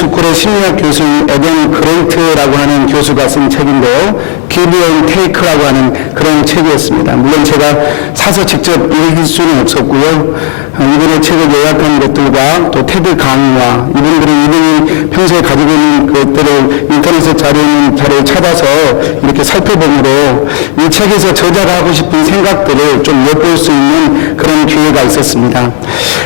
스쿨의 심리학 교수인 에덴 그랜트라고 하는 교수가 쓴 책인데요. Give and Take라고 하는 그런 책이었습니다. 물론 제가 사서 직접 읽을 수는 없었고요. 이분의 책을 요약한 것들과 또 테드 강의와 이분이 평소에 가지고 있는 것들을 인터넷에 자료를 찾아서 이렇게 살펴보므로 이 책에서 저자가 하고 싶은 생각들을 좀 엿볼 수 있는 그런 기회가 있었습니다.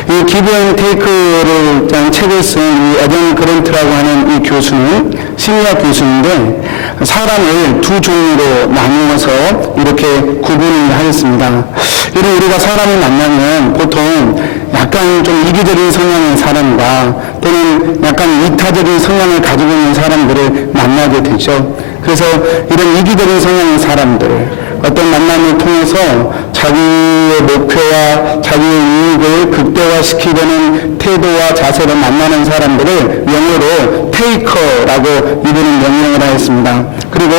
이 Give and Take를 책을 쓴 이 에덴 그랜트라고 하는 이 교수는 심리학 교수인데 사람을 두 종류로 나누어서 이렇게 구분을 하였습니다. 여러분, 우리가 사람을 만나면 보통 약간 좀 이기적인 성향의 사람과 또는 약간 이타적인 성향을 가지고 있는 사람들을 만나게 되죠. 그래서 이런 이기적인 성향의 사람들, 어떤 만남을 통해서 자기의 목표와 자기의 이익을 극대화시키려는 태도와 자세로 만나는 사람들을 영어로 테이커라고 이분은 명명을 하였습니다. 그리고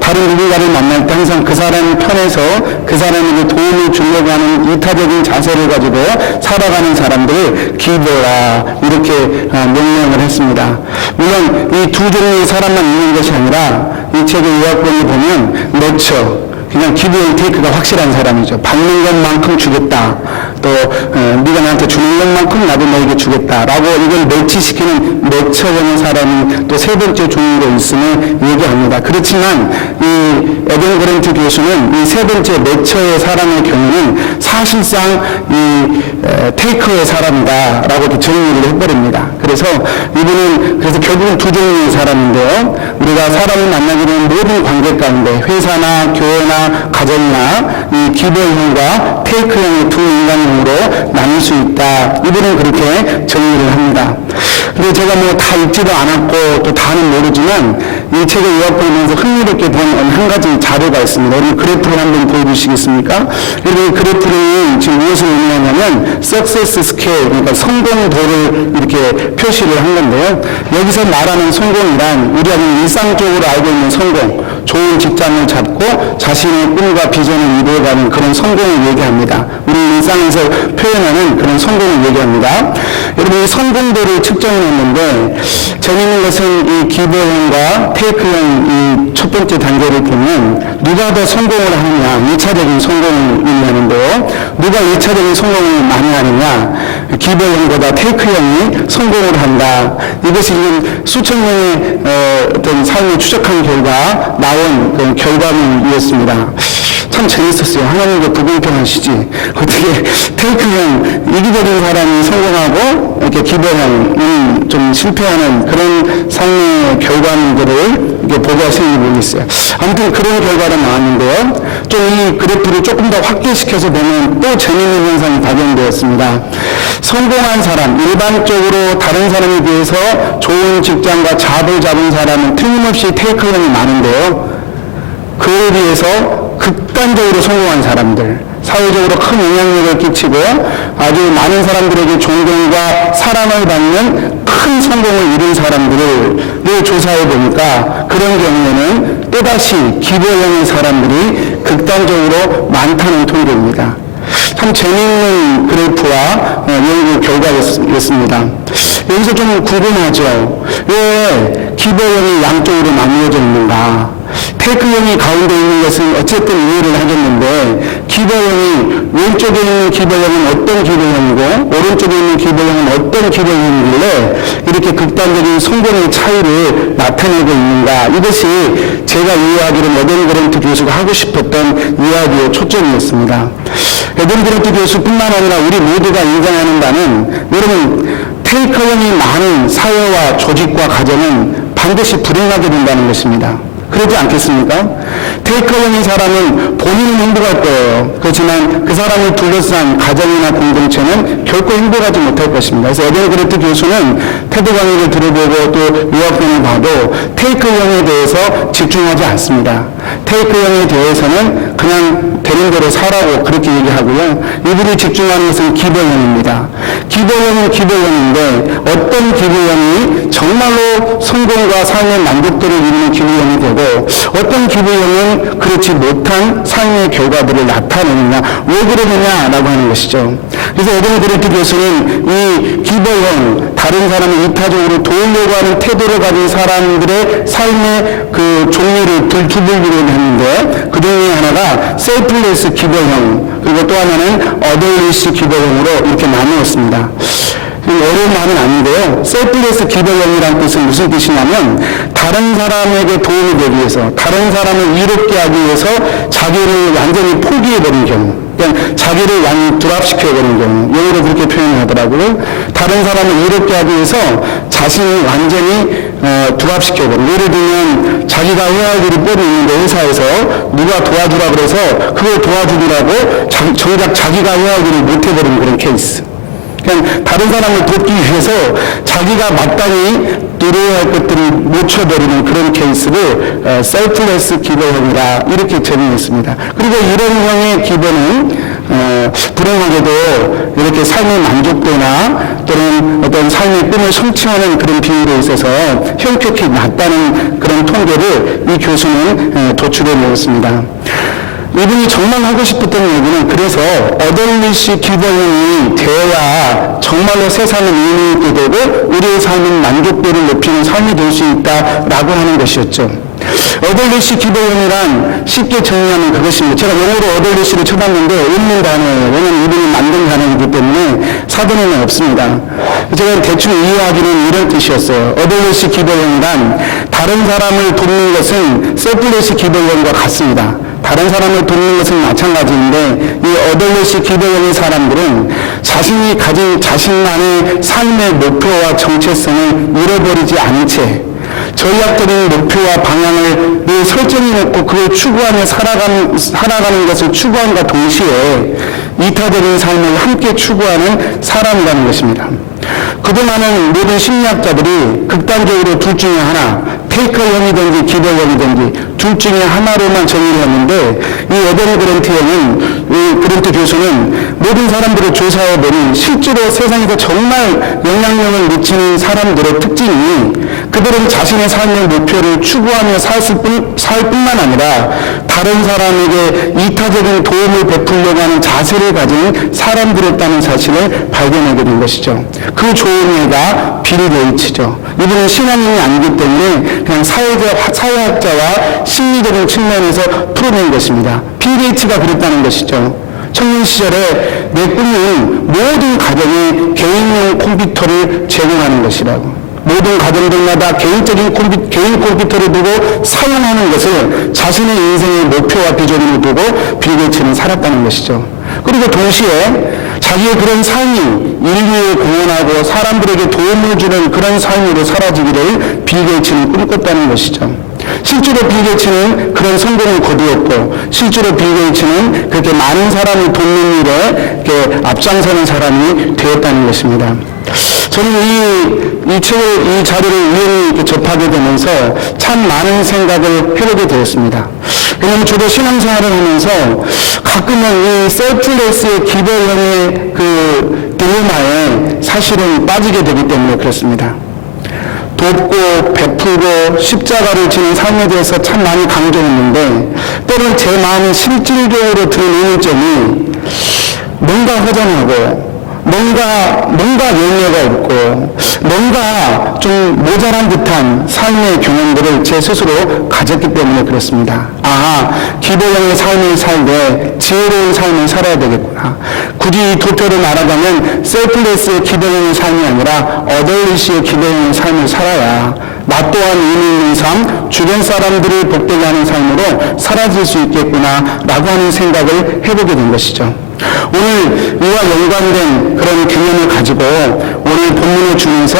다른 누군가를 만날 때 항상 그 사람 편에서 그 사람에게 도움을 주려고 하는 이타적인 자세를 가지고 살아가는 사람들을 기버라 이렇게 명명을 했습니다. 물론 이 두 종류의 사람만 있는 것이 아니라 이 책의 요약본을 보면 너처 그냥 give and take가 확실한 사람이죠. 받는 것만큼 주겠다. 또 네가 나한테 주는 것만큼 나도 너에게 주겠다라고 이걸 매치시키는 너처라는 사람이 또 세 번째 종류로 있음을 얘기합니다. 그렇지만 이 에덴 그랜트 교수는 이 세 번째 너처의 사람의 경우는 사실상 이 테이커의 사람이다라고 정리를 해버립니다. 그래서 이분은 결국은 두 종류의 사람인데요. 우리가 사람을 만나게 되는 모든 관계 가운데 회사나 교회나 가정이나 이 기버형과 테이크형의 두 인간형으로 나눌 수 있다. 이분은 그렇게 정리를 합니다. 근데 제가 뭐 다 읽지도 않았고 또 다는 모르지만 이 책을 요약하면서 흥미롭게 본 한 가지 자료가 있습니다. 여러분 그래프를 한번 보여주시겠습니까? 여러분 그래프는 지금 무엇을 의미하냐면 success scale, 그러니까 성공도를 이렇게 표시를 한 건데요. 여기서 말하는 성공이란 우리가 일상적으로 알고 있는 성공, 좋은 직장을 잡고 자신의 꿈과 비전을 이루어가는 그런 성공을 얘기합니다. 우리 일상에서 표현하는 그런 성공을 얘기합니다. 여러분 이 성공도를 측정을 했는데 재미있는 것은 이 기버형과 테이크형 이 첫 번째 단계를 보면 누가 더 성공을 하느냐 1차적인 성공을 의미하는데요. 누가 1차적인 성공을 많이 하느냐 기버형보다 테이크형이 성공을 한다. 이것이 지금 수천 명의 어떤 삶을 추적한 결과 나온 그 결과물이었습니다. 참 재밌었어요. 하나님께 불공평하시지. 어떻게 테이크형 이기적인 사람이 성공하고 이렇게 기버형은 좀 실패하는 그런 삶의 결과물들을 이렇게 보게 하시는지 모르겠어요. 아무튼 그런 결과가 나왔는데요. 좀 이 그래프를 조금 더 확대시켜서 보면 또 재미있는 현상이 발견되었습니다. 성공한 사람, 일반적으로 다른 사람에 비해서 좋은 직장과 잡을 잡은 사람은 틀림없이 테이크형이 많은데요. 그에 비해서 극단적으로 성공한 사람들, 사회적으로 큰 영향력을 끼치고 아주 많은 사람들에게 존경과 사랑을 받는 큰 성공을 이룬 사람들을 조사해 보니까 그런 경우에는 또다시 기버형의 사람들이 극단적으로 많다는 통계입니다. 참 재미있는 그래프와 연구 결과였습니다. 여기서 좀 궁금하죠. 왜 기버형이 양쪽으로 나누어져 있는가? 테이크형이 가운데 있는 것은 어쨌든 이해를 하겠는데 기버형이 왼쪽에 있는 기버형은 어떤 기버형이고 오른쪽에 있는 기버형은 어떤 기버형이길래 이렇게 극단적인 성공의 차이를 나타내고 있는가? 이것이 제가 이해하기로는 에덴 그랜트 교수가 하고 싶었던 이야기의 초점이었습니다. 에덴 그랜트 교수뿐만 아니라 우리 모두가 인정하는 바는 여러분 테이크형이 많은 사회와 조직과 가정은 반드시 불행하게 된다는 것입니다. 그러지 않겠습니까? 테이크형인 사람은 본인은 행복할 거예요. 그렇지만 그 사람을 둘러싼 가정이나 공동체는 결코 행복하지 못할 것입니다. 그래서 에덴 그랜트 교수는 테드 강의를 들어보고 또 유학본을 봐도 테이크형에 대해서 집중하지 않습니다. 테이크형에 대해서는 그냥 되는 대로 살라고 그렇게 얘기하고요. 이분이 집중하는 것은 기버형입니다. 기버형은 기버형인데 어떤 기버형이 정말로 성공과 삶의 만족도를 이루는 기버형이 되고 어떤 기부형은 그렇지 못한 삶의 결과들을 나타내느냐, 왜 그러느냐라고 하는 것이죠. 그래서 에덴 그레이트 교수는 이 기부형, 다른 사람을 이타적으로 도우려고 하는 태도를 가진 사람들의 삶의 그 종류를 두 분류로 했는데, 그 중에 하나가 셀플레스 기부형, 그리고 또 하나는 어덜리시 기부형으로 이렇게 나누었습니다. 어려운 말은 아닌데요. 셀플레스 기부형이라는 뜻은 무슨 뜻이냐면, 다른 사람에게 도움이 되기 위해서, 다른 사람을 이롭게 하기 위해서 자기를 완전히 포기해버린 경우, 그냥 자기를 완전히 드랍시켜버린 경우, 영어로 그렇게 표현을 하더라고요. 다른 사람을 이롭게 하기 위해서 자신을 완전히 드랍시켜버린. 예를 들면 자기가 해야 할 일이 뻔히 있는데 회사에서 누가 도와주라 그래서 그걸 도와주더라고 정작 자기가 해야 할 일을 못해버린 그런 케이스. 그냥 다른 사람을 돕기 위해서 자기가 마땅히 누려야 할 것들을 놓쳐버리는 그런 케이스를 셀플레스 기부형이라 이렇게 제명했습니다. 그리고 이런 형의 기부는 불행하게도 이렇게 삶의 만족도나 또는 어떤 삶의 꿈을 성취하는 그런 비율에 있어서 현격히 낮다는 그런 통계를 이 교수는 도출해 내었습니다. 이분이 정말 하고 싶었던 얘기는, 그래서 어덜리시 기부형이 되어야 정말로 세상은 의미 있게 되고 우리의 삶은 만족도를 높이는 삶이 될 수 있다라고 하는 것이었죠. 어덜리시 기부형이란 쉽게 정리하면 그것입니다. 제가 영어로 어덜리시를 쳐봤는데 읽는 단어예요. 왜냐하면 이분이 만든 단어이기 때문에 사전에는 없습니다. 제가 대충 이해하기는 이런 뜻이었어요. 어덜리시 기부형이란 다른 사람을 돕는 것은 셀플레시 기부형과 같습니다. 다른 사람을 돕는 것은 마찬가지인데, 이 어덜리시 기부형의 사람들은 자신이 가진 자신만의 삶의 목표와 정체성을 잃어버리지 않은 채 전략적인 목표와 방향을 늘 설정해놓고 그걸 추구하며 살아가는 것을 추구함과 동시에 이타적인 삶을 함께 추구하는 사람이라는 것입니다. 그동안은 모든 심리학자들이 극단적으로 둘 중에 하나, 테이커형이든지 기부형이든지 둘 중에 하나로만 정의를 했는데, 이 에덴 그랜트 형은, 이 그랜트 교수는 모든 사람들을 조사해보니 실제로 세상에서 정말 영향력을 미치는 사람들의 특징이, 그들은 자신의 삶의 목표를 추구하며 살 뿐만 아니라 다른 사람에게 이타적인 도움을 베풀려고 하는 자세를 가진 사람들이었다는 사실을 발견하게 된 것이죠. 그 좋은 예가 빌 게이츠죠. 이분은 신앙인이 아니기 때문에 그냥 사회학자와 심리적인 측면에서 풀어낸 것입니다. 빌 게이츠가 그랬다는 것이죠. 청년 시절에 내 꿈은 모든 가정에 개인용 컴퓨터를 제공하는 것이라고. 모든 가정들마다 개인 컴퓨터를 두고 사용하는 것을 자신의 인생의 목표와 비전으로 두고 빌 게이츠는 살았다는 것이죠. 그리고 동시에 자기의 그런 삶이 인류에 공헌하고 사람들에게 도움을 주는 그런 삶으로 사라지기를 빌 게이츠는 꿈꿨다는 것이죠. 실제로 빌 게이츠는 그런 성공을 거두었고, 실제로 빌 게이츠는 그렇게 많은 사람을 돕는 일에 이렇게 앞장서는 사람이 되었다는 것입니다. 저는 이 자료를 우연히 접하게 되면서 참 많은 생각을 해보게 되었습니다. 왜냐하면 저도 신앙생활을 하면서 가끔은 이 셀플레스의 기부형의 그 딜레마에 사실은 빠지게 되기 때문에 그렇습니다. 돕고 베풀고 십자가를 지는 삶에 대해서 참 많이 강조했는데, 때로는 제 마음이 실질적으로 드는 의문점이 뭔가 허전하고 뭔가 열매가 없고 뭔가 좀 모자란 듯한 삶의 경험들을 제 스스로 가졌기 때문에 그렇습니다. 기부형의 삶을 살되 지혜로운 삶을 살아야 되겠구나. 굳이 도표로 말하자면 셀플레스의 기부형의 삶이 아니라 어덜리시의 기부형의 삶을 살아야 나 또한 의미 있는 삶, 주변 사람들을 복되게 하는 삶으로 사라질 수 있겠구나 라고 하는 생각을 해보게 된 것이죠. 오늘 이와 연관된 그런 개념을 가지고 오늘 본문을 주면서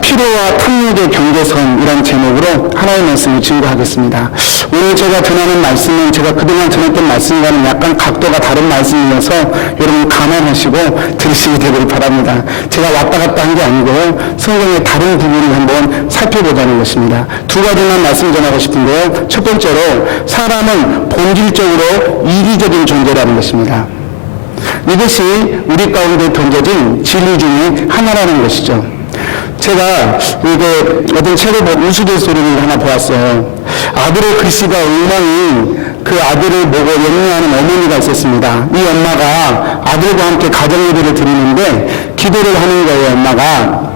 필요와 탐욕의 경계선이라는 제목으로 하나의 말씀을 증거하겠습니다. 오늘 제가 전하는 말씀은 제가 그동안 전했던 말씀과는 약간 각도가 다른 말씀이어서 여러분 감안하시고 들으시게 되길 바랍니다. 제가 왔다 갔다 한 게 아니고요, 성경의 다른 부분을 한번 살펴보자는 것입니다. 두 가지만 말씀 전하고 싶은데요. 첫 번째로, 사람은 본질적으로 이기적인 존재라는 것입니다. 이것이 우리 가운데 던져진 진리 중에 하나라는 것이죠. 제가 이게 어떤 책을 보고 우스갯소리를 하나 보았어요. 아들의 글씨가 엉망인 그 아들을 보고 염려하는 어머니가 있었습니다. 이 엄마가 아들과 함께 가정예배를 드리는데 기도를 하는 거예요. 엄마가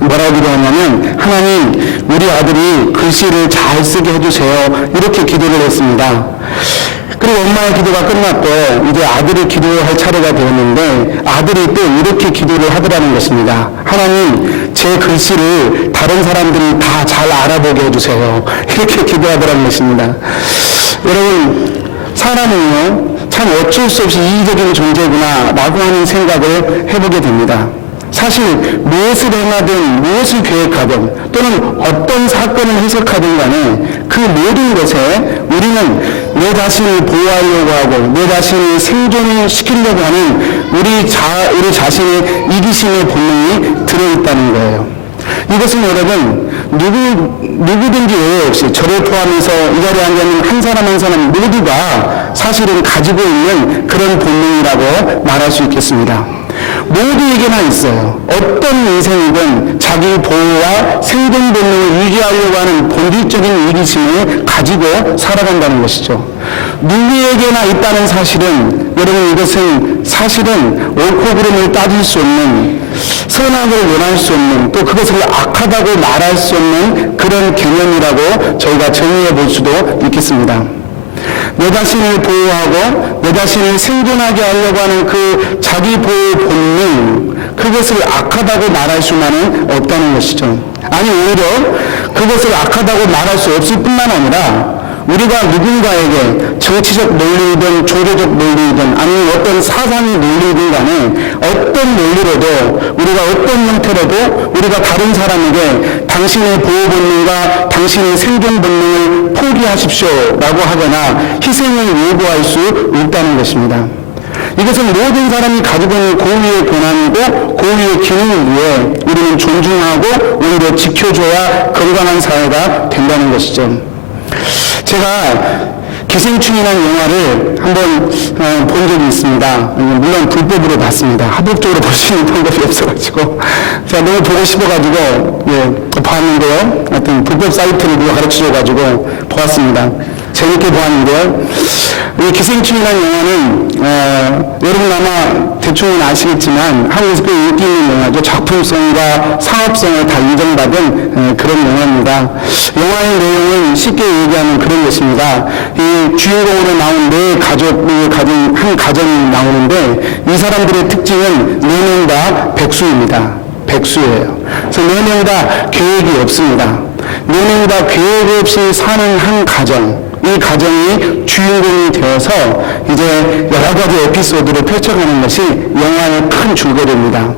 뭐라고 기도하냐면, 하나님, 우리 아들이 글씨를 잘 쓰게 해주세요. 이렇게 기도를 했습니다. 그리고 엄마의 기도가 끝났고 이제 아들이 기도할 차례가 되었는데, 아들이 또 이렇게 기도를 하더라는 것입니다. 하나님, 제 글씨를 다른 사람들이 다 잘 알아보게 해주세요. 이렇게 기도하더라는 것입니다. 여러분, 사람은요, 참 어쩔 수 없이 이기적인 존재구나 라고 하는 생각을 해보게 됩니다. 사실 무엇을 행하든 무엇을 계획하든 또는 어떤 사건을 해석하든 간에 그 모든 것에 우리는 내 자신을 보호하려고 하고 내 자신을 생존을 시키려고 하는 우리 자신의 이기심의 본능이 들어있다는 거예요. 이것은 여러분 누구든지 예외 없이 저를 포함해서 이 자리에 앉아있는 한 사람 한 사람 모두가 사실은 가지고 있는 그런 본능이라고 말할 수 있겠습니다. 모두에게나 있어요. 어떤 인생이든 자기 보호와 생존 본능을 유지하려고 하는 본질적인 이기심을 가지고 살아간다는 것이죠. 누구에게나 있다는 사실은, 여러분, 이것은 사실은 옳고 그름을 따질 수 없는, 선악을 원할 수 없는, 또 그것을 악하다고 말할 수 없는 그런 개념이라고 저희가 정의해 볼 수도 있겠습니다. 내 자신을 보호하고 내 자신을 생존하게 하려고 하는 그 자기 보호 본능, 그것을 악하다고 말할 수만은 없다는 것이죠. 아니, 오히려 그것을 악하다고 말할 수 없을 뿐만 아니라 우리가 누군가에게 정치적 논리이든 종교적 논리이든 아니면 어떤 사상의 논리이든 간에 어떤 논리로도 우리가 어떤 형태로도 우리가 다른 사람에게 당신의 보호 본능과 당신의 생존 본능을 포기하십시오 라고 하거나 희생을 요구할 수 있다는 것입니다. 이것은 모든 사람이 가지고 있는 고유의 권한이고 고유의 기능을 위해 우리는 존중하고 오히려 지켜줘야 건강한 사회가 된다는 것이죠. 제가 기생충이라는 영화를 한번 본 적이 있습니다. 물론 불법으로 봤습니다. 합법적으로 볼 수 있는 방법이 없어가지고 제가 너무 보고 싶어가지고 봤는데요. 어떤 불법 사이트를 누가 가르쳐줘가지고 보았습니다. 재밌게 보았는데요. 이 기생충이라는 영화는 여러분 아마 대충은 아시겠지만 한국에서 꽤 인기 있는 영화죠. 작품성과 상업성을 다 인정받은 그런 영화입니다. 영화의 내용은 쉽게 얘기하면 그런 것입니다. 이 주인공으로 나온 네 가족을 가진 한 가정이 나오는데 이 사람들의 특징은 4명 다 백수입니다. 백수예요. 그래서 4명 다 계획이 없습니다. 4명 다 계획 없이 사는 한 가정. 이 가정이 주인공이 되어서 이제 여러 가지 에피소드를 펼쳐가는 것이 영화의 큰 줄거리입니다.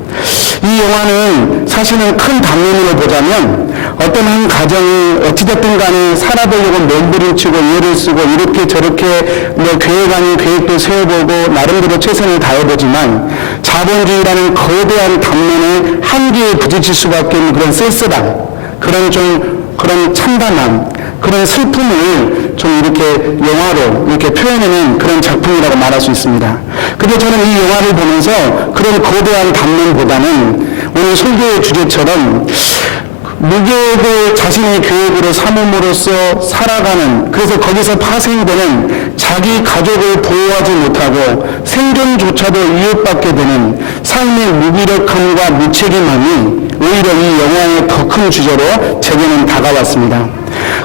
이 영화는 사실은 큰 단면으로 보자면 어떤 한 가정이 어찌됐든 간에 살아보려고 몸부림치고 애를 쓰고 이렇게 저렇게 계획 아닌 계획도 세워보고 나름대로 최선을 다해보지만 자본주의라는 거대한 단면의 한계에 부딪힐 수밖에 없는 그런 쓸쓸함, 그런 참담함, 그런 슬픔을 좀 이렇게 영화로 이렇게 표현해낸 그런 작품이라고 말할 수 있습니다. 근데 저는 이 영화를 보면서 그런 거대한 단면보다는 오늘 설교의 주제처럼 무계획을 자신의 계획으로 삼음으로써 살아가는, 그래서 거기서 파생되는 자기 가족을 보호하지 못하고 생존조차도 위협받게 되는 삶의 무기력함과 무책임함이 오히려 이 영화의 더 큰 주제로 제게는 다가왔습니다.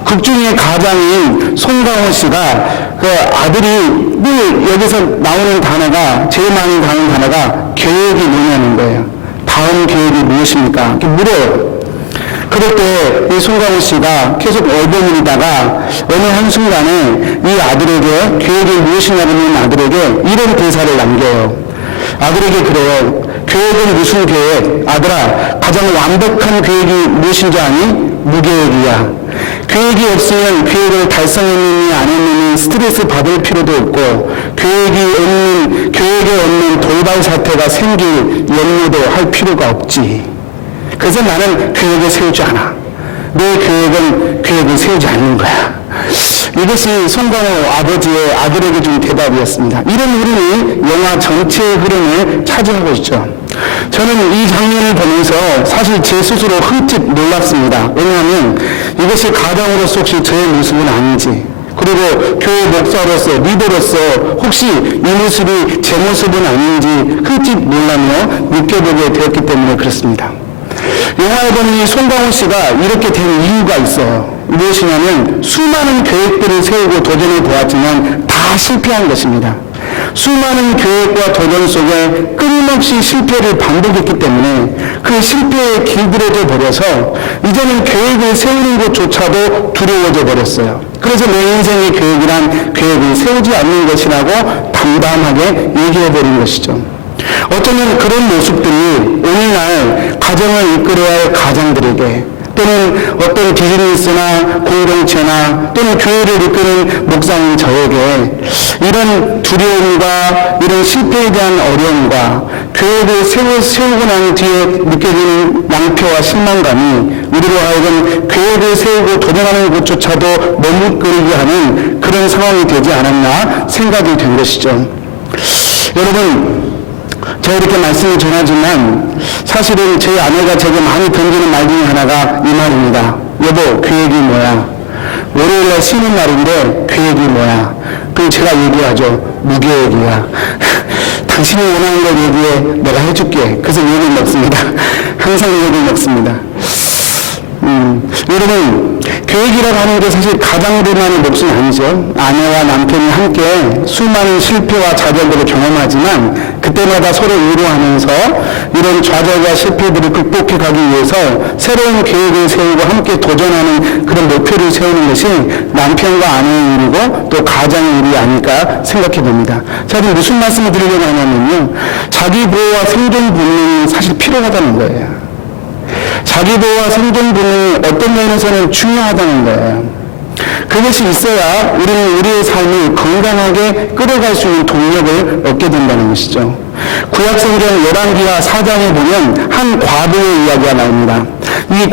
극 중의 가장인 송강호 씨가 그 아들이 늘 여기서 나오는 단어가, 제일 많이 나오는 단어가 계획이 뭐냐는 거예요. 다음 계획이 무엇입니까? 이렇게 물어요. 그럴 때 이 송강호 씨가 계속 얼버무리다가 어느 한순간에 이 아들에게 계획이 무엇이냐고 묻는 아들에게 이런 대사를 남겨요. 아들에게 그래요. 계획은 무슨 계획? 아들아, 가장 완벽한 계획이 무엇인지 아니? 무계획이야. 계획이 없으면 계획을 달성했느니 안 했느니 스트레스 받을 필요도 없고 계획에 없는 돌발 사태가 생길 염려도 할 필요가 없지. 그래서 나는 계획을 세우지 않아. 내 계획은 계획을 세우지 않는 거야. 이것이 송강호 아버지의 아들에게 준 대답이었습니다. 이런 흐름이 영화 전체의 흐름을 차지하고 있죠. 저는 이 장면을 보면서 사실 제 스스로 흠칫 놀랐습니다. 왜냐하면 이것이 가장으로서 혹시 저의 모습은 아닌지, 그리고 교회 목사로서, 리더로서 혹시 이 모습이 제 모습은 아닌지 흠칫 놀라며 느껴보게 되었기 때문에 그렇습니다. 영화에 보면 이 송강호 씨가 이렇게 된 이유가 있어요. 무엇이냐면 수많은 계획들을 세우고 도전해 보았지만 다 실패한 것입니다. 수많은 계획과 도전 속에 끊임없이 실패를 반복했기 때문에 그 실패에 길들여져 버려서 이제는 계획을 세우는 것조차도 두려워져 버렸어요. 그래서 내 인생의 계획이란 계획을 세우지 않는 것이라고 담담하게 얘기해 버린 것이죠. 어쩌면 그런 모습들이 오늘날 가정을 이끌어야 할 가장들에게, 또는 어떤 비즈니스나 공동체나 또는 교회를 이끄는 목사인 저에게 이런 두려움과 이런 실패에 대한 어려움과 계획을 세우고 난 뒤에 느껴지는 낭패와 실망감이 우리로 하여금 계획을 세우고 도전하는 것조차도 머뭇거리게 하는 그런 상황이 되지 않았나 생각이 된 것이죠. 여러분, 제가 이렇게 말씀을 전하지만 사실은 제 아내가 제게 많이 던지는 말 중에 하나가 이 말입니다. 여보, 계획이 뭐야? 월요일날 쉬는 날인데 계획이 뭐야? 그럼 제가 얘기하죠. 무계획이야. 당신이 원하는 걸 얘기해. 내가 해줄게. 그래서 욕을 먹습니다. 항상 욕을 먹습니다. 여러분, 계획이라고 하는 게 사실 가장들만의 몫은 아니죠. 아내와 남편이 함께 수많은 실패와 좌절들을 경험하지만 그때마다 서로 위로하면서 이런 좌절과 실패들을 극복해 가기 위해서 새로운 계획을 세우고 함께 도전하는 그런 목표를 세우는 것이 남편과 아내의 일이고 또 가장의 일이 아닐까 생각해 봅니다. 제가 무슨 말씀을 드리려고 하냐면요, 자기 보호와 생존 본능이 사실 필요하다는 거예요. 자기 보호와 생존 본능이 어떤 면에서는 중요하다는 거예요. 그것이 있어야 우리는 우리의 삶을 건강하게 끌어갈 수 있는 동력을 얻게 된다는 것이죠. 구약성경 열왕기하 4장에 보면 한 과부의 이야기가 나옵니다. 이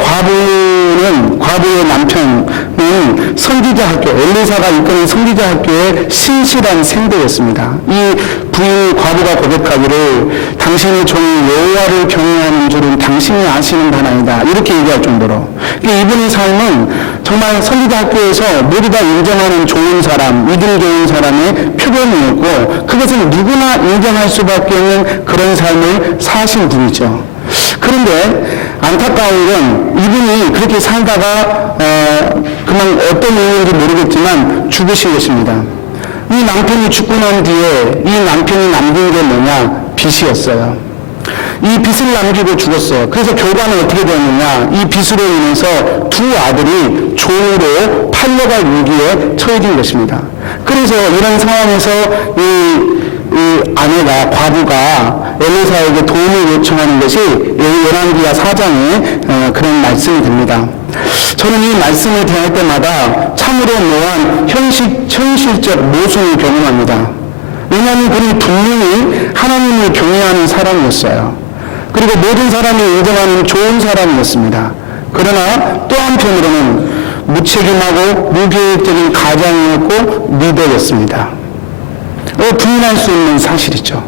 과부의 남편은 선지자 학교, 엘리사가 이끄는 선지자 학교의 신실한 생도였습니다. 이 부인 과부가 고백하기를 당신의 종이 여호와를 경외하는 줄은 당신이 아시는 바나이다, 이렇게 얘기할 정도로 이분의 삶은 정말 선지자 학교에서 모두 다 인정하는 좋은 사람, 믿음 좋은 사람의 표본이었고 그것을 누구나 인정할 수밖에 없는 그런 삶을 사신 분이죠. 그런데 안타까운 건 이분이 그렇게 살다가 그만 어떤 이유인지 모르겠지만 죽으신 것입니다. 이 남편이 죽고 난 뒤에 이 남편이 남긴 게 뭐냐? 빚이었어요. 이 빚을 남기고 죽었어요. 그래서 결과는 어떻게 되었느냐? 이 빚으로 인해서 두 아들이 종으로 팔려갈 위기에 처해진 것입니다. 그래서 이런 상황에서 이 아내가, 과부가 엘리사에게 도움을 요청하는 것이 열왕기하 4장에 그런 말씀이 됩니다. 저는 이 말씀을 대할 때마다 참으로 묘한 현실적 모순을 경험합니다. 왜냐하면 그는 분명히 하나님을 경외하는 사람이었어요. 그리고 모든 사람이 인정하는 좋은 사람이었습니다. 그러나 또 한편으로는 무책임하고 무계획적인 가장이었고 리더였습니다. 부인할 수 없는 사실이죠.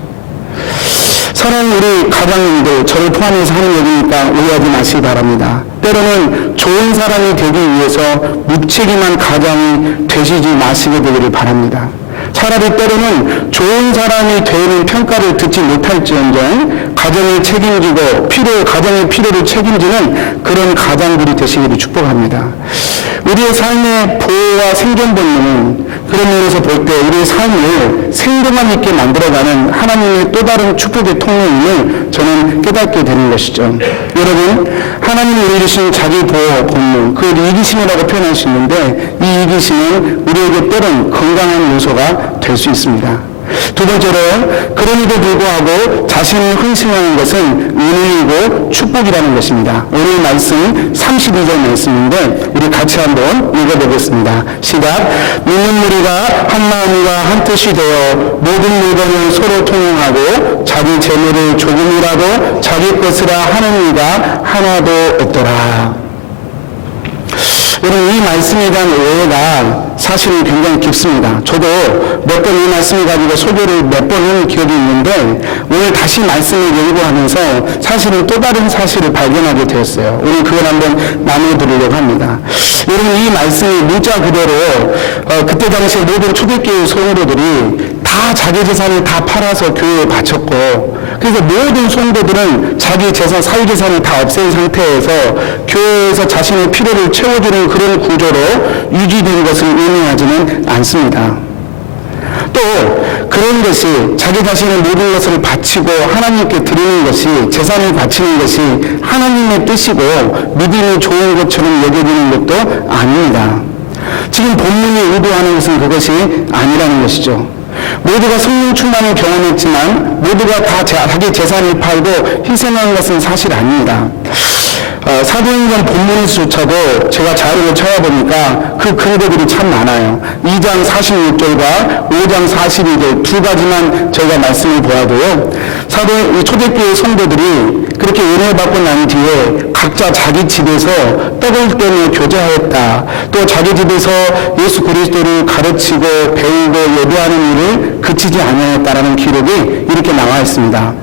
사랑하는 우리 가장님들, 저를 포함해서 하는 얘기니까 오해하지 마시기 바랍니다. 때로는 좋은 사람이 되기 위해서 무책임한 가장이 되시지 마시게 되기를 바랍니다. 차라리 때로는 좋은 사람이 되는 평가를 듣지 못할지언정 가정을 책임지고 가정의 필요를 책임지는 그런 가장들이 되시기를 축복합니다. 우리의 삶의 보호와 생존 본능은 그런 면에서 볼 때 우리의 삶을 생동감 있게 만들어가는 하나님의 또 다른 축복의 통로임을 저는 깨닫게 되는 것이죠. 여러분, 하나님이 우리 주신 자기 보호 본능, 그걸 이기심이라고 표현할 수 있는데 이 이기심은 우리에게 때론 건강한 요소가 될 수 있습니다. 두 번째로, 그럼에도 불구하고 자신을 헌신하는 것은 은혜이고 축복이라는 것입니다. 오늘 말씀 32절 말씀인데 우리 같이 한번 읽어보겠습니다. 시작. 믿는 무리가 한 마음과 한 뜻이 되어 모든 물건을 서로 통용하고 자기 재물을 조금이라도 자기 것이라 하는 이가 하나도 없더라. 여러분, 이 말씀에 대한 오해가 사실은 굉장히 깊습니다. 저도 몇 번 이 말씀을 가지고 소개를 몇 번 한 기억이 있는데 오늘 다시 말씀을 연구하면서 사실은 또 다른 사실을 발견하게 되었어요. 오늘 그걸 한번 나눠드리려고 합니다. 여러분, 이 말씀이 문자 그대로 그때 당시에 모든 초대교회 성도들이 다 자기 재산을 다 팔아서 교회에 바쳤고, 그래서 모든 성도들은 자기 재산, 사유 재산을 다 없앤 상태에서 교회에서 자신의 필요를 채워주는 그런 구조로 유지된 것을 의미하지는 않습니다. 또 그런 것이 자기 자신의 모든 것을 바치고 하나님께 드리는 것이, 재산을 바치는 것이 하나님의 뜻이고 믿음이 좋은 것처럼 여겨지는 것도 아닙니다. 지금 본문이 의도하는 것은 그것이 아니라는 것이죠. 모두가 성령 충만을 경험했지만 모두가 다 자기 재산을 팔고 희생한 것은 사실 아닙니다. 사도행전 본문에서조차도 제가 자료를 찾아보니까 그 근거들이 참 많아요. 2장 46절과 5장 42절 두 가지만 저희가 말씀을 보아도요, 초대교회 성도들이 그렇게 은혜받고 난 뒤에 각자 자기 집에서 떡을 떼며 교제하였다. 또 자기 집에서 예수 그리스도를 가르치고 배우고 예배하는 일을 그치지 아니하였다라는 기록이 이렇게 나와 있습니다.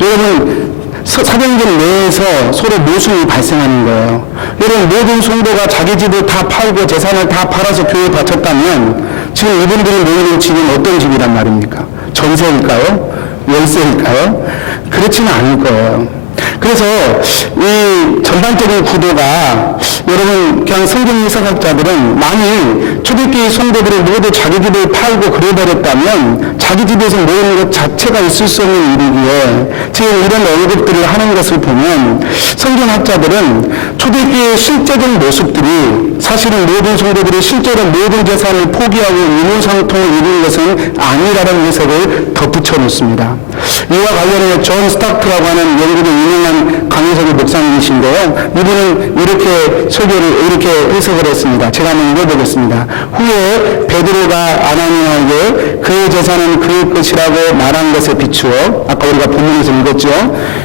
여러분, 사도행전 내에서 서로 모순이 발생하는 거예요. 여러분, 모든 성도가 자기 집을 다 팔고 재산을 다 팔아서 교회에 바쳤다면 지금 이분들이 모이는 집은 어떤 집이란 말입니까? 전세일까요? 월세일까요? 그렇지는 않을 거예요. 그래서 이 전반적인 구도가, 여러분, 그냥 성경 해석학자들은 만일 초대교회 성도들이 모두 자기 집을 팔고 그래버렸다면 자기 집에서 모이는 것 자체가 있을 수 없는 일이기에 지금 이런 언급들을 하는 것을 보면 성경학자들은 초대교회의 실제적 모습들이 사실은 모든 성도들이 실제로 모든 재산을 포기하고 유무상통을 이루는 것은 아니라는 해석을 덧붙여 놓습니다. 이와 관련해 존 스타크라고 하는 영국의 유명한 강의석의 목사님이신데요, 이분은 이렇게 해석을 했습니다. 제가 한번 읽어보겠습니다. 후에 베드로가 아나니아에게 그의 재산은 그의 것이라고 말한 것에 비추어, 아까 우리가 본문에서 읽었죠,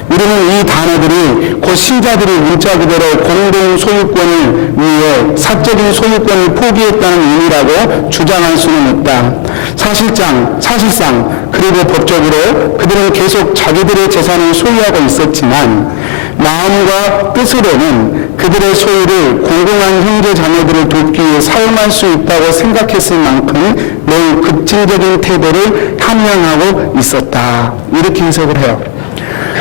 이러면 이 단어들이 곧 신자들이 문자 그대로 공동 소유권을 위해 사적인 소유권을 포기했다는 의미라고 주장할 수는 없다. 사실상 그리고 법적으로 그들은 계속 자기들의 재산을 소유하고 있었지만 마음과 뜻으로는 그들의 소유를 공공한 형제 자매들을 돕기 위해 사용할 수 있다고 생각했을 만큼 매우 급진적인 태도를 함양하고 있었다. 이렇게 해석을 해요.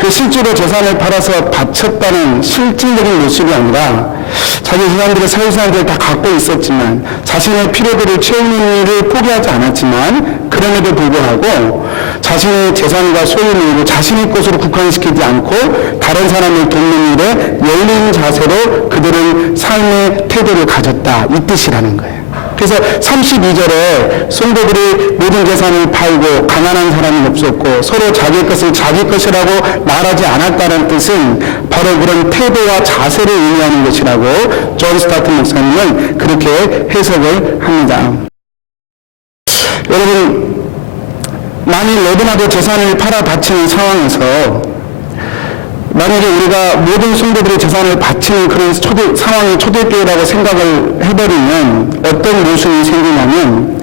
실제로 재산을 팔아서 바쳤다는 실질적인 모습이 아니라 자기 재산들의 사유재산들을 다 갖고 있었지만 자신의 필요들을 채우는 일을 포기하지 않았지만 그럼에도 불구하고 자신의 재산과 소유를 자신의 것으로 국한시키지 않고 다른 사람을 돕는 일에 열린 자세로 그들은 삶의 태도를 가졌다, 이 뜻이라는 거예요. 그래서 32절에 성도들이 모든 재산을 팔고 가난한 사람이 없었고 서로 자기 것을 자기 것이라고 말하지 않았다는 뜻은 바로 그런 태도와 자세를 의미하는 것이라고 존 스타트 목사님은 그렇게 해석을 합니다. 여러분, 만일 너도나도 재산을 팔아 바치는 상황에서 만약에 우리가 모든 성도들의 재산을 바치는 그런 상황이 초대교회라고 생각을 해버리면 어떤 모순이 생기냐면,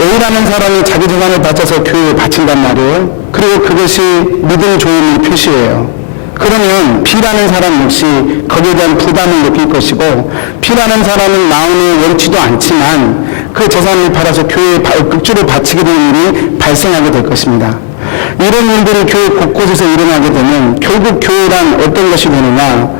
A라는 사람이 자기 재산을 바쳐서 교회에 바친단 말이에요. 그리고 그것이 믿음 좋음의 표시예요. 그러면 B라는 사람 역시 거기에 대한 부담을 느낄 것이고, B라는 사람은 마음에 원치도 않지만 그 재산을 팔아서 교회에 극주로 바치게 되는 일이 발생하게 될 것입니다. 이런 일들이 교회 곳곳에서 일어나게 되면 결국 교회란 어떤 것이 되느냐,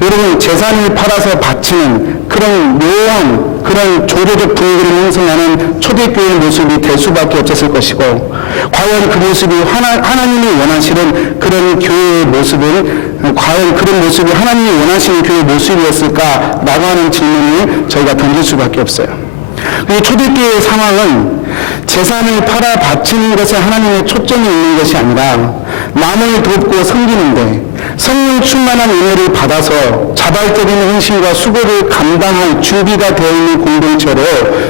여러분, 재산을 팔아서 바치는 그런 묘한 그런 종교적 분위기를 형성하는 초대교회의 모습이 될 수밖에 없었을 것이고, 과연 그 모습이 하나님이 원하시는 그런 교회의 모습은 과연 그런 모습이 하나님이 원하시는 교회의 모습이었을까 나가는 질문을 저희가 던질 수밖에 없어요. 이 초대교회의 상황은 재산을 팔아 바치는 것에 하나님의 초점이 있는 것이 아니라 남을 돕고 섬기는데 성령 충만한 은혜를 받아서 자발적인 헌신과 수고를 감당할 준비가 되어 있는 공동체로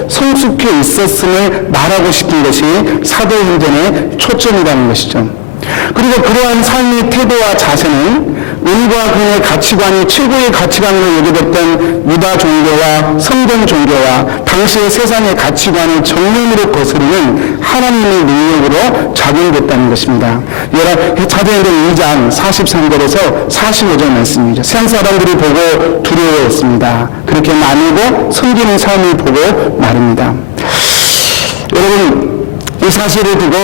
성숙해 있었음을 말하고 싶은 것이 사도행전의 초점이라는 것이죠. 그리고 그러한 삶의 태도와 자세는 은과 금의 가치관이 최고의 가치관으로 여겨졌던 유다 종교와 신앙과 성경 종교와 당시의 세상의 가치관을 정면으로 거스르는 하나님의 능력으로 작용됐다는 것입니다. 사도행전 2장 43절에서 45절 말씀이죠. 세상 사람들이 보고 두려워했습니다. 그렇게 나누고 섬기는 삶을 보고 말입니다. 여러분, 이 사실을 두고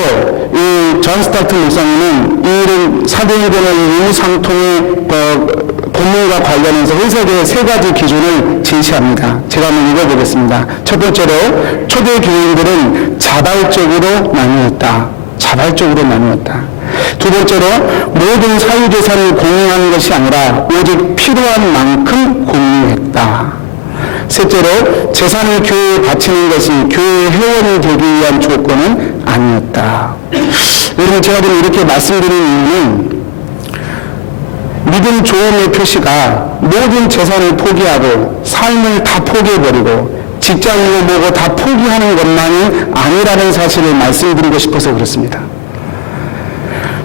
이 존 스타트 목사님은 이 사도행전의 유무상통의 본문과 관련해서 해석의 세 가지 기준을 제시합니다. 제가 한번 읽어보겠습니다. 첫 번째로 초대 교인들은 자발적으로 나누었다. 자발적으로 나누었다. 두 번째로 모든 사유재산을 공유하는 것이 아니라 오직 필요한 만큼 공유했다. 셋째로 재산을 교회에 바치는 것이 교회의 회원이 되기 위한 조건은 아니었다. 여러분, 제가 지금 이렇게 말씀드리는 이유는 믿음 조언의 표시가 모든 재산을 포기하고 삶을 다 포기해버리고 직장이고 뭐고 다 포기하는 것만이 아니라는 사실을 말씀드리고 싶어서 그렇습니다.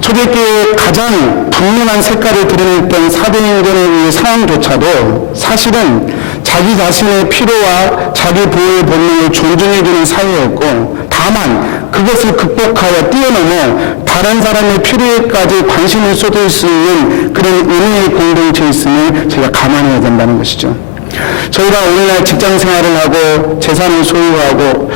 초대교회의 가장 분명한 색깔을 드러냈던 사도행전의 상황조차도 사실은 자기 자신의 필요와 자기 보호의 본능을 존중해주는 사회였고, 다만 그것을 극복하여 뛰어넘어 다른 사람의 필요에까지 관심을 쏟을 수 있는 그런 은혜의 공동체였음을 제가 감안해야 된다는 것이죠. 저희가 오늘날 직장 생활을 하고 재산을 소유하고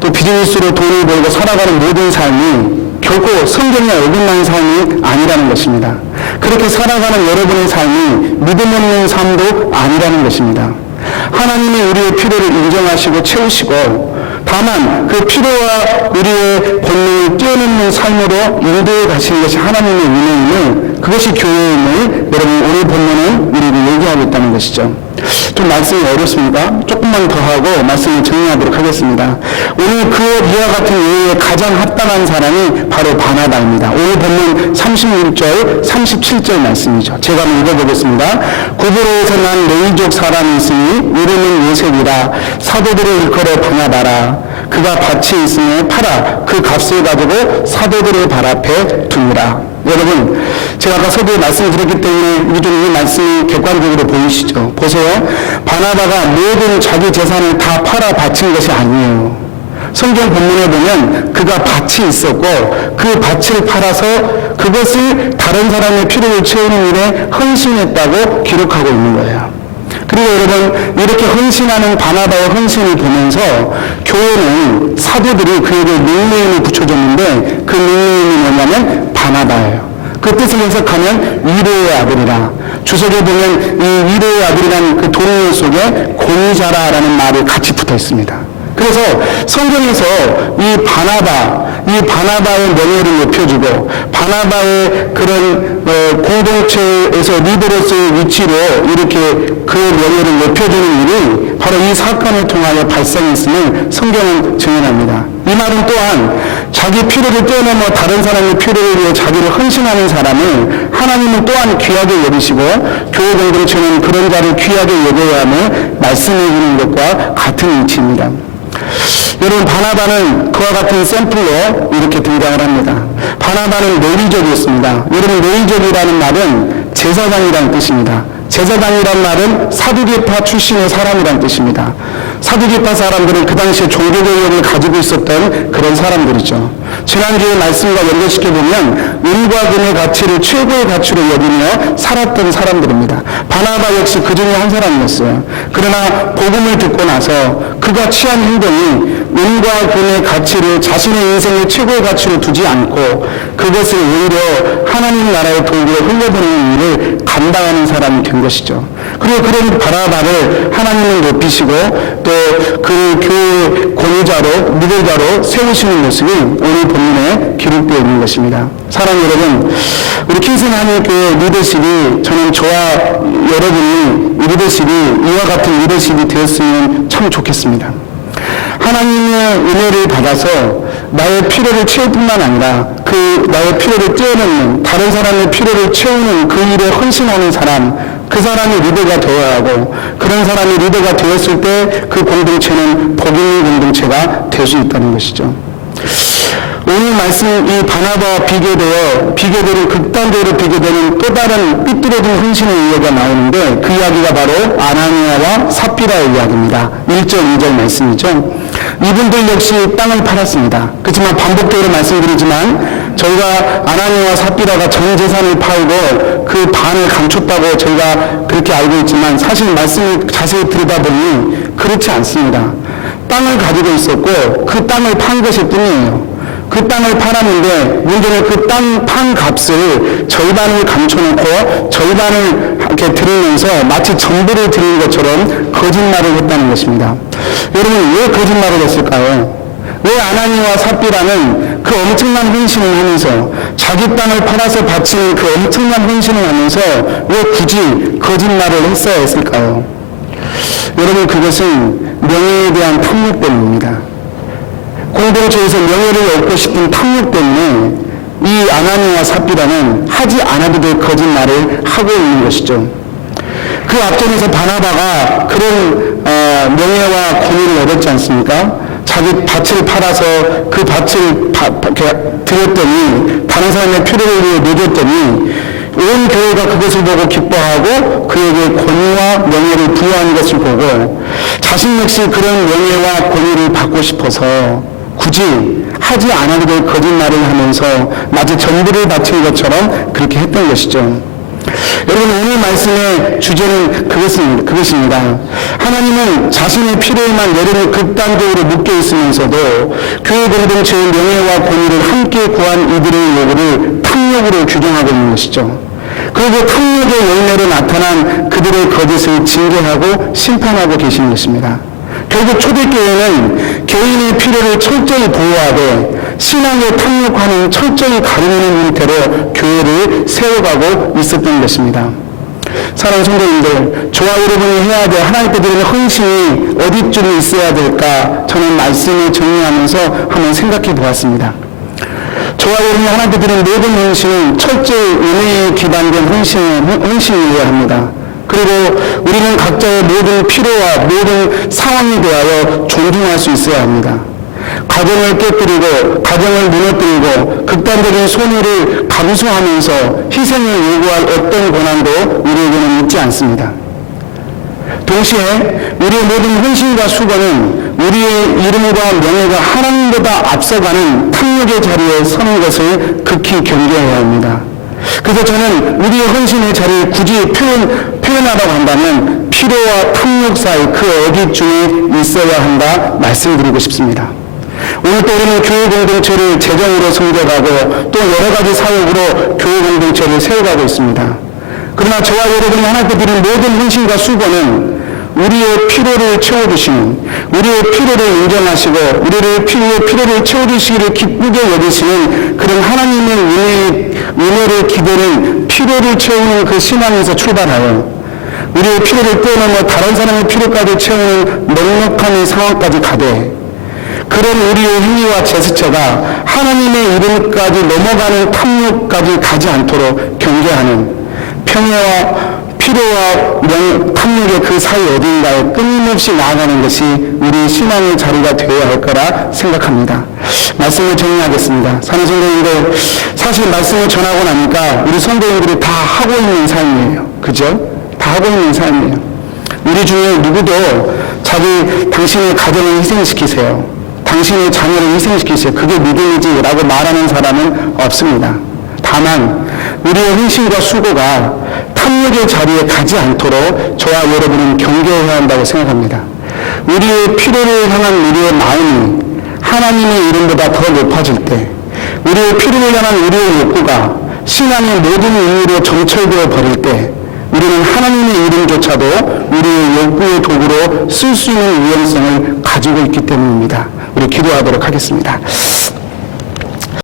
또 비즈니스로 돈을 벌고 살아가는 모든 삶이 결코 성경에 어긋난 삶이 아니라는 것입니다. 그렇게 살아가는 여러분의 삶이 믿음 없는 삶도 아니라는 것입니다. 하나님이 우리의 필요를 인정하시고 채우시고, 다만 그 필요와 우리의 본능을 뛰어넘는 삶으로 인도해 가시는 것이 하나님의 은혜임을, 그것이 교회임을 여러분 오늘 본문은 우리에게 얘기하고 있다는 것이죠. 좀 말씀이 어렵습니까? 조금만 더 하고 말씀을 정리하도록 하겠습니다. 오늘 이와 같은 예외에 가장 합당한 사람이 바로 바나바입니다. 오늘 본문 36절, 37절 말씀이죠. 제가 한번 읽어보겠습니다. 구브로에서 난 레위족 사람이 있으니 이름은 요셉이라. 사도들을 일컬어 바나바라. 그가 밭이 있으니 팔아 그 값을 가지고 사도들의 발 앞에 두니라. 여러분, 제가 아까 서두에 말씀드렸기 때문에 이 말씀이 객관적으로 보이시죠? 보세요. 바나바가 모든 자기 재산을 다 팔아 바친 것이 아니에요. 성경 본문에 보면 그가 밭이 있었고 그 밭을 팔아서 그것을 다른 사람의 필요를 채우는 일에 헌신했다고 기록하고 있는 거예요. 그리고 여러분, 이렇게 헌신하는 바나바의 헌신을 보면서 교회는 사도들이 그에게 닉네임을 붙여줬는데 그 닉네임이 뭐냐면 바나바예요. 그 뜻을 해석하면 위로의 아들이라. 주석에 보면 이 위로의 아들이라는 그 동물 속에 공자라라는 말이 같이 붙어 있습니다. 그래서 성경에서 이 바나바의 명예를 높여주고 바나바의 그런 공동체에서 리더로서의 위치로 이렇게 그의 명예를 높여주는 일이 바로 이 사건을 통하여 발생했음을 성경은 증언합니다. 이 말은 또한 자기 필요를 뛰어넘어 다른 사람의 필요를 위해 자기를 헌신하는 사람을 하나님은 또한 귀하게 여기시고 교회 공동체는 그런 자를 귀하게 여겨야 함을 말씀해 주는 것과 같은 이치입니다. 여러분, 바나바는 그와 같은 샘플로 이렇게 등장을 합니다. 바나바는 레위족이었습니다. 여러분, 레위족이라는 말은 제사장이라는 뜻입니다. 제사장이란 말은 사두개파 출신의 사람이란 뜻입니다. 사두개파 사람들은 그 당시에 종교개혁을 가지고 있었던 그런 사람들이죠. 지난주에 말씀과 연결시켜보면 은과 금의 가치를 최고의 가치로 여기며 살았던 사람들입니다. 바나바 역시 그 중에 한 사람이었어요. 그러나 복음을 듣고 나서 그가 취한 행동이 은과 금의 가치를 자신의 인생의 최고의 가치로 두지 않고 그것을 오히려 하나님 나라의 도구로 흘려보내는 일을 감당하는 사람이 된 것이죠. 그리고 그런 바나바를 하나님을 높이시고 또 그 교회의 권위자로 리더자로 세우시는 모습이 오늘 본문에 기록되어 있는 것입니다. 사랑 여러분, 우리 킹스한인교회 리더십이, 저는 저와 여러분이 이 리더십이 이와 같은 리더십이 되었으면 참 좋겠습니다. 하나님의 은혜를 받아서 나의 필요를 채울 뿐만 아니라 그 나의 필요를 뛰어넘는 다른 사람의 필요를 채우는 그 일에 헌신하는 사람, 그 사람이 리더가 되어야 하고 그런 사람이 리더가 되었을 때 그 공동체는 복 있는 공동체가 될 수 있다는 것이죠. 오늘 말씀 이 바나바와 비교되는 극단적으로 비교되는 또 다른 삐뚤어진 헌신의 이야기가 나오는데 그 이야기가 바로 아나니아와 삽비라의 이야기입니다. 1절, 2절 말씀이죠. 이분들 역시 땅을 팔았습니다. 그렇지만 반복적으로 말씀드리지만 저희가 아나니아와 삽비라가 전 재산을 팔고 그 반을 감췄다고 저희가 그렇게 알고 있지만 사실 말씀을 자세히 들여다보니 그렇지 않습니다. 땅을 가지고 있었고 그 땅을 판 것일 뿐이에요. 그 땅을 팔았는데 문제는 그 땅 판 값을 절반을 감춰놓고 절반을 이렇게 드리면서 마치 전부를 드리는 것처럼 거짓말을 했다는 것입니다. 여러분 왜 거짓말을 했을까요? 왜 아나니아와 삽비라는 그 엄청난 헌신을 하면서 자기 땅을 팔아서 바친 그 엄청난 헌신을 하면서 왜 굳이 거짓말을 했어야 했을까요? 여러분 그것은 명예에 대한 탐욕 때문입니다. 공동체에서 명예를 얻고 싶은 탐욕 때문에 이 아나니아와 삽비라는 하지 않아도 될 거짓말을 하고 있는 것이죠. 그 앞전에서 바나바가 그런 명예와 권위를 얻었지 않습니까? 자기 밭을 팔아서 그 밭을 드렸더니 다른 사람의 필요를 위해 내줬더니 온 교회가 그것을 보고 기뻐하고 그에게 권위와 명예를 부여하는 것을 보고 자신 역시 그런 명예와 권위를 받고 싶어서 굳이 하지 않아도 될 거짓말을 하면서 마치 전부를 바친 것처럼 그렇게 했던 것이죠. 여러분 오늘 말씀의 주제는 그것입니다. 하나님은 자신의 필요에만 내려는 극단적으로 묶여 있으면서도 교회 공동체의 명예와 권위를 함께 구한 이들의 요구를 탐욕으로 규정하고 있는 것이죠. 그리고 탐욕의 열매로 나타난 그들의 거짓을 징계하고 심판하고 계시는 것입니다. 결국 초대교회는 개인의 필요를 철저히 보호하되 신앙의 탐욕하는 철저히 가르는 형태로 교회를 세워가고 있었던 것입니다. 사랑하는 성도님들, 저와 여러분이 해야 될 하나님께 드리는 헌신이 어디쯤에 있어야 될까 저는 말씀을 정리하면서 한번 생각해 보았습니다. 저와 여러분이 하나님께 드리는 모든 헌신은 철저히 은혜에 기반된 헌신이어야 합니다. 그리고 우리는 각자의 모든 필요와 모든 상황에 대하여 존중할 수 있어야 합니다. 가정을 깨뜨리고 가정을 무너뜨리고 극단적인 손해를 감수하면서 희생을 요구할 어떤 권한도 우리에게는 있지 않습니다. 동시에 우리의 모든 헌신과 수고는 우리의 이름과 명예가 하나님보다 앞서가는 탐욕의 자리에 서는 것을 극히 경계해야 합니다. 그래서 저는 우리의 헌신의 자리를 굳이 표현하라고 한다면 필요와 탐욕 사이 그 어디쯤에 있어야 한다 말씀드리고 싶습니다. 오늘 또 우리는 교회 공동체를 재정으로 섬겨가고 또 여러 가지 사역으로 교회 공동체를 세워가고 있습니다. 그러나 저와 여러분이 하나님께 드린 모든 헌신과 수고는 우리의 필요를 채워주시는, 우리의 필요를 인정하시고 우리의 필요를 채워주시기를 기쁘게 여기시는 그런 하나님의 은혜를 기대는 필요를 채우는 그 신앙에서 출발하여 우리의 필요를 뛰어넘어 다른 사람의 필요까지 채우는 넉넉한 상황까지 가되 그런 우리의 행위와 제스처가 하나님의 이름까지 넘어가는 탐욕까지 가지 않도록 경계하는 평화와 필요와 탐욕의 그 사이 어딘가에 끊임없이 나아가는 것이 우리 신앙의 자리가 되어야 할 거라 생각합니다. 말씀을 정리하겠습니다. 사는 성도님들, 사실 말씀을 전하고 나니까 우리 성도님들이 다 하고 있는 삶이에요. 그죠? 다 하고 있는 삶이에요. 우리 중에 누구도 당신의 가정을 희생시키세요. 당신의 자녀를 희생시키세요. 그게 믿음이지 라고 말하는 사람은 없습니다. 다만 우리의 헌신과 수고가 탐욕의 자리에 가지 않도록 저와 여러분은 경계해야 한다고 생각합니다. 우리의 필요를 향한 우리의 마음이 하나님의 이름보다 더 높아질 때 우리의 필요를 향한 우리의 욕구가 신앙의 모든 의미로 정철되어 버릴 때 우리는 하나님의 이름조차도 우리의 욕구의 도구로 쓸 수 있는 위험성을 가지고 있기 때문입니다. 우리 기도하도록 하겠습니다.